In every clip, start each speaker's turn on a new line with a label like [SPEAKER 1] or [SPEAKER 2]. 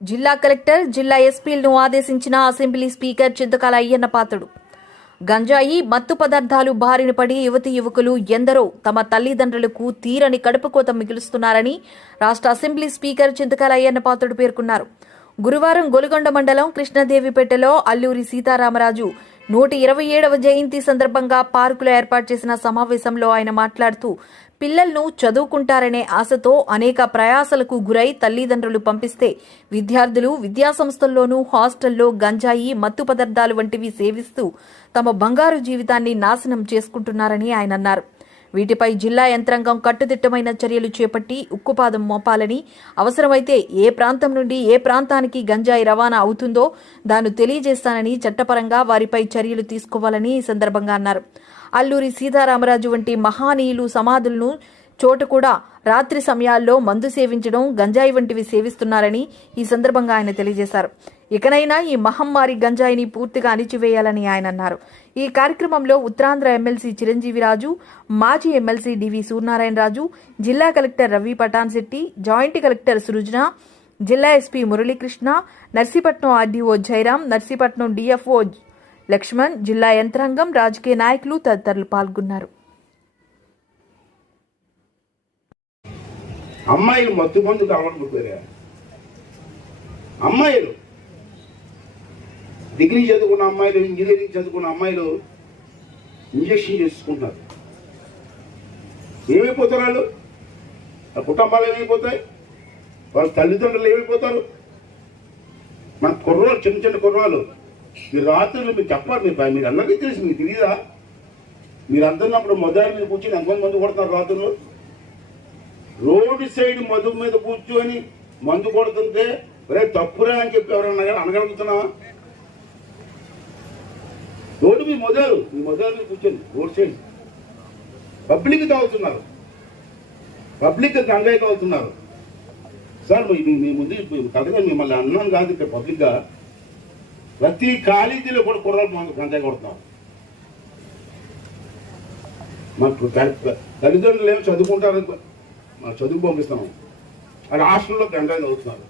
[SPEAKER 1] జిల్లా కలెక్టర్ జిల్లా ఎస్పీలను ఆదేశించిన అసెంబ్లీ స్పీకర్ చింతకాల అయ్యన్న పాత్రుడు. గంజాయి మత్తు పదార్థాలు బారిన పడి యువతి యువకులు ఎందరో తమ తల్లిదండ్రులకు తీరని కడుపుకోత మిగులుస్తున్నారని రాష్ట్ర అసెంబ్లీ స్పీకర్ చింతకాల అయ్యన్న పాత్రుడు పేర్కొన్నారు. గురువారం గొలుగొండ మండలం కృష్ణదేవిపేటలో అల్లూరి సీతారామరాజు నూట ఇరవై ఏడవ జయంతి సందర్భంగా పార్కులో ఏర్పాటు చేసిన సమావేశంలో ఆయన మాట్లాడుతూ పిల్లలను చదువుకుంటారనే ఆశతో అనేక ప్రయాసలకు గురై తల్లిదండ్రులు పంపిస్తే విద్యార్థులు విద్యాసంస్థల్లోనూ హాస్టల్లో గంజాయి మత్తు పదార్థాలు వంటివి సేవిస్తూ తమ బంగారు జీవితాన్ని నాశనం చేసుకుంటున్నారని ఆయన అన్నారు. వీటిపై జిల్లా యంత్రాంగం కట్టుదిట్టమైన చర్యలు చేపట్టి ఉక్కుపాదం మోపాలని అవసరమైతే ఏ ప్రాంతం నుండి ఏ ప్రాంతానికి గంజాయి రవాణా అవుతుందో దాన్ని తెలియజేస్తానని చట్టపరంగా వారిపై చర్యలు తీసుకోవాలని ఈ సందర్భంగా అన్నారు. అల్లూరి సీతారామరాజు వంటి మహానీయులు సమాధులను చోట కూడా రాత్రి సమయాల్లో మందు సేవించడం గంజాయి వంటివి సేవిస్తున్నారని ఈ సందర్భంగా ఆయన తెలియజేశారు. ఇకనైనా ఈ మహమ్మారి గంజాయిని పూర్తిగా అణిచివేయాలని ఆయన అన్నారు. ఈ కార్యక్రమంలో ఉత్తరాంధ్ర ఎమ్మెల్సీ చిరంజీవిరాజు మాజీ ఎమ్మెల్సీ డివి సూర్యనారాయణరాజు జిల్లా collector Ravi Patanshetti joint collector Srujana జిల్లా SP Muralikrishna Narsipatnam RDO Jairam Narsipatnam DFO Lakshman జిల్లా యంత్రాంగం రాజకీయ నాయకులు తదితరులు పాల్గొన్నారు.
[SPEAKER 2] అమ్మాయిలు మత్తు మందు అలవాటు పోయారు అమ్మాయిలు. డిగ్రీ చదువుకున్న అమ్మాయిలు ఇంజనీరింగ్ చదువుకున్న అమ్మాయిలు ఇంజక్షన్ చేసుకుంటారు. ఏమైపోతారు వాళ్ళు? కుటుంబాలు ఏమైపోతాయి? వాళ్ళ తల్లిదండ్రులు ఏమైపోతారు? మన కుర్రవాళ్ళు చిన్న చిన్న కుర్రవాళ్ళు మీరు రాత్రులు మీరు చెప్పాలి మీరు మీరు అందరికీ తెలుసు మీకు తెలియదా మీరు అందరినప్పుడు మొదటి మీద కూర్చొని ఎంతమంది మందు కొడుతున్నారు రాత్రులు? రోడ్డు సైడ్ మధు మీద కూర్చొని మందు కొడుతుంటే రే తప్పురా అని చెప్పి ఎవరన్నా కానీ అనగలుగుతున్నావా రోడ్డు మీ మొదలు మీ మొదలు మీద కూర్చొని రోడ్ సైడ్. పబ్లిక్ తాగుతున్నారు. పబ్లిక్ గంగాయి తాగుతున్నారు. సార్ మీ మీ ముందు కథగా మిమ్మల్ని అన్నాను కాదు ఇక్కడ పబ్లిక్గా. ప్రతి కాలేజీలో కూడా కుర్రలు మందు గంజాయి కొడుతున్నారు మాకు తల్లిదండ్రులు ఏమో చదువుకుంటారు? మా చదువు పంపిస్తున్నాం అది హాస్టల్లో గంజాయి చదువుతున్నారు.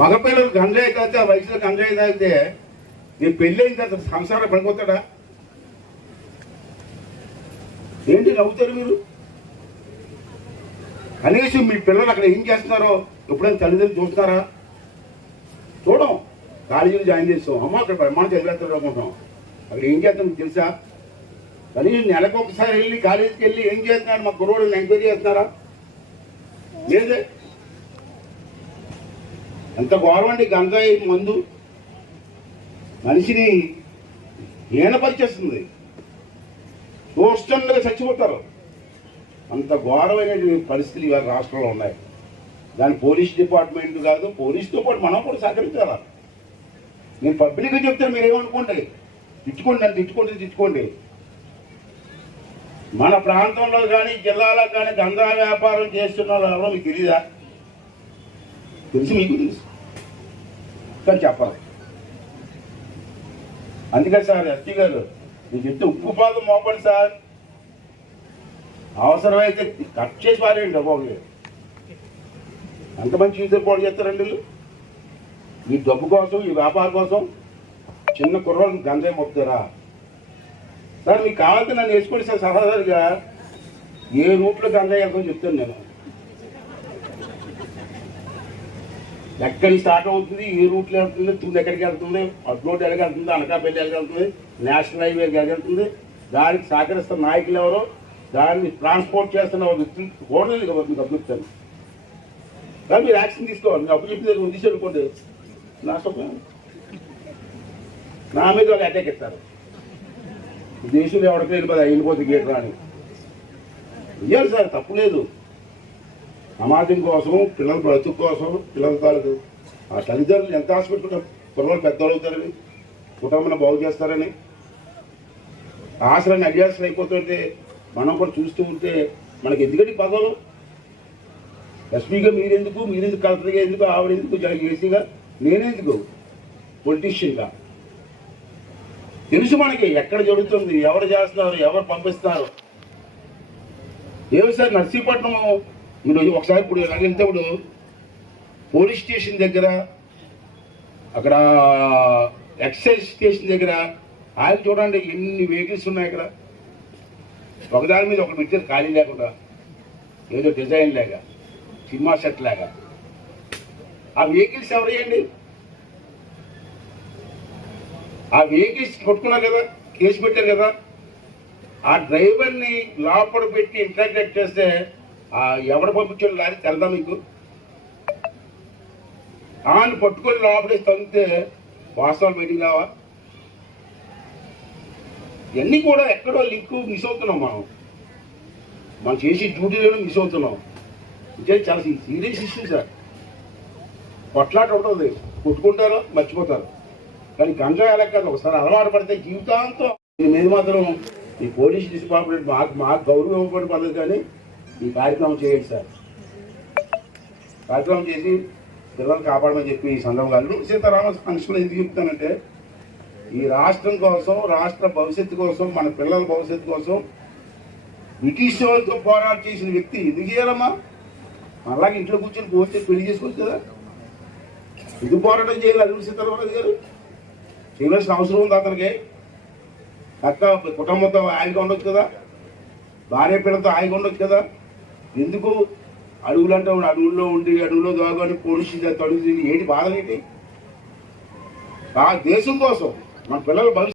[SPEAKER 2] మగపిల్లలు గంజాయి తాగితే ఆ వయసులో గంజాయి తాగితే నేను పెళ్ళి అయిన తర్వాత సంసారం పడిపోతాడా? ఏంటి నవ్వుతారు మీరు? కనీసం మీ పిల్లలు అక్కడ ఏం చేస్తున్నారో ఎప్పుడైనా తల్లిదండ్రులు చూస్తారా? చూడం. కాలేజీలో జాయిన్ చేస్తాం అమ్మ అక్కడ ప్రమాణం చదివేస్తాడు అనుకుంటాం. అక్కడ ఏం చేస్తాం మీకు తెలుసా? కనీసం నెలకు ఒకసారి వెళ్ళి కాలేజీకి వెళ్ళి ఏం చేస్తున్నాడు? మా కుర్రోడు ఎంక్వైరీ చేస్తున్నారా? లేదే. ఎంత గౌరవండి అండి గంజాయి మందు. మనిషిని హీనపరిచేస్తుంది. చూస్తుండగా చచ్చిపోతారు. అంత ఘోరమైనటువంటి పరిస్థితులు ఇవాళ రాష్ట్రంలో ఉన్నాయి. దాని పోలీస్ డిపార్ట్మెంట్ కాదు పోలీస్తో పాటు మనం కూడా సహకరించాలా? నేను పబ్లిక్గా చెప్తాను మీరేమనుకోండి తిట్టుకోండి నన్ను తిట్టుకోండి తిట్టుకోండి. మన ప్రాంతంలో కానీ జిల్లాలో కానీ గంగా వ్యాపారం చేస్తున్న వాళ్ళు మీకు తెలీదా? తెలుసు మీకు తెలుసు. కానీ చెప్పాలి. అందుకే సార్ ఎస్టీ గారు మీకు చెప్తే ఉక్కుపాదం మోపండి సార్. అవసరమైతే కట్ చేసి పారేయండి ఎంత మంచి జీవితం పాడు చేస్తారండి వీళ్ళు? ఈ డబ్బు కోసం ఈ వ్యాపారం కోసం చిన్న కుర్రోళ్ళని గంజాయి మొక్కుతారా సార్ మీకు కావాలంటే నన్ను వేసుకోండి సార్ సలహాదారుగా ఏ రూట్లో గంజాయి వెళ్తామని చెప్తాను నేను. ఎక్కడి స్టార్ట్ అవుతుంది ఏ రూట్లో వెళ్తుంది తుంది ఎక్కడికి వెళ్తుంది అడ్లోడ్ ఎక్కడికి వెళ్తుంది అనకాపల్లి ఎక్కడికి వెళ్తుంది నేషనల్ హైవే ఎక్కడికి వెళ్తుంది దానికి సహకరిస్తున్న నాయకులు ఎవరో దాన్ని ట్రాన్స్పోర్ట్ చేస్తున్న వ్యక్తులు కూడా మీకు అభ్యర్థాను కానీ మీరు యాక్షన్ తీసుకోవాలి మీరు అప్పు చెప్పిన దగ్గర ఉంది నా నష్టం నా మీద వాళ్ళు అటాక్ ఇస్తారు దేశంలో ఎవరికి వెళ్ళిపోతే వెళ్ళిపోతే గేట్ రాని ఇయ్యాలి సార్ తప్పు లేదు. సమాజం కోసం పిల్లల బ్రతుకు కోసం పిల్లల తాలూకు ఆ తల్లిదండ్రులు ఎంత ఆశపెట్టుకుంటారు పిల్లలు కుర్రలు పెద్దవాళ్ళు అవుతారని కుటుంబాన్ని బాగు చేస్తారని. ఆశలన్నీ అడ్యాసలు అయిపోతుంటే మనం కూడా చూస్తూ ఉంటే మనకి ఎందుకంటే పదవులు? ఎస్పీగా మీరెందుకు? మీరెందుకు కలెక్టర్గా ఎందుకు? ఆవిడ ఎందుకు ఏసీగా నేనెందుకు? పొలిటీషియన్గా తెలుసు మనకి ఎక్కడ జరుగుతుంది ఎవరు చేస్తున్నారు ఎవరు పంపిస్తున్నారు. ఏమి సార్ నర్సీపట్నం మీరు ఒకసారి ఇప్పుడు వెళ్తేప్పుడు పోలీస్ స్టేషన్ దగ్గర అక్కడ ఎక్సైజ్ స్టేషన్ దగ్గర ఆయన చూడండి ఎన్ని వెహికల్స్ ఉన్నాయి ఇక్కడ ఒకదాని మీద ఒకటి పెట్టారు ఖాళీ లేకుండా ఏదో డిజైన్ లేక. సినిమా సెట్ లాగా. ఆ వెహికల్స్ ఎవరేయండి? ఆ వెహికల్స్ కొట్టుకున్నారు కదా కేసు పెట్టారు కదా. ఆ డ్రైవర్ని లోపల పెట్టి ఇంటరాక్ట్ చేస్తే ఎవడు ఎవరు పంపించాడు లారీ తెలదా మీకు? ఆయన పట్టుకొని లోపలేసి తంతే వాస్తవాలు బయటికి రావా? ఇవన్నీ కూడా ఎక్కడో లింక్ మిస్ అవుతున్నాం మనం. మనం చేసి డ్యూటీలోనే మిస్ అవుతున్నాం. ఇదే చాలా సీరియస్ ఇష్యూ సార్. కొట్లాట ఉంటుంది కొట్టుకుంటారు మర్చిపోతారు. కానీ గంజా ఎలా కాదు ఒకసారి అలవాటు పడితే జీవితాంతం దీని మీద మాత్రం ఈ పోలీస్ డిపార్ట్మెంట్ మాకు మాకు గౌరవం ఇవ్వబడి పడదు కానీ ఈ కార్యక్రమం చేయండి సార్. కార్యక్రమం చేసి పిల్లల్ని కాపాడమని చెప్పి ఈ సందర్భంగా సీతారామ ఫంక్షన్ ఎందుకు చెప్తానంటే ఈ రాష్ట్రం కోసం రాష్ట్ర భవిష్యత్తు కోసం మన పిల్లల భవిష్యత్తు కోసం బ్రిటిష్ వాళ్ళతో పోరాటం చేసిన వ్యక్తి ఎందుకు చేయాలమ్మా? అలాగే ఇంట్లో కూర్చొని పోతే పెళ్ళి చేసుకోవచ్చు కదా? ఎందుకు పోరాటం చేయాలి అల్లుడు సీతారామరాజు గారు? చేయవలసిన అవసరం ఉంది అతనికి. అక్క కుటుంబంతో హాయిగా ఉండొచ్చు కదా? భార్య పిల్లలతో హాయిగా ఉండొచ్చు కదా? ఎందుకు అడవులు అంటే అడవుల్లో ఉండి అడవుల్లో దాగాని పోలీసు తడుగు ఏంటి బాధ ఏంటి ఆ దేశం కోసం మన పిల్లల భవిష్యత్తు